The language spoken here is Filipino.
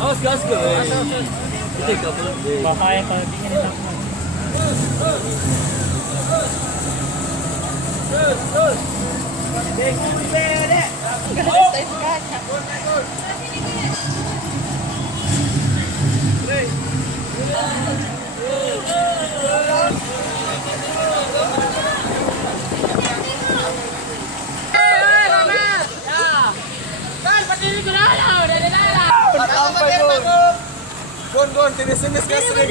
Awas gas ke? Itu kabel. Bahaya kalau dingin enak. Gon, tinis-tinis gas. Gon.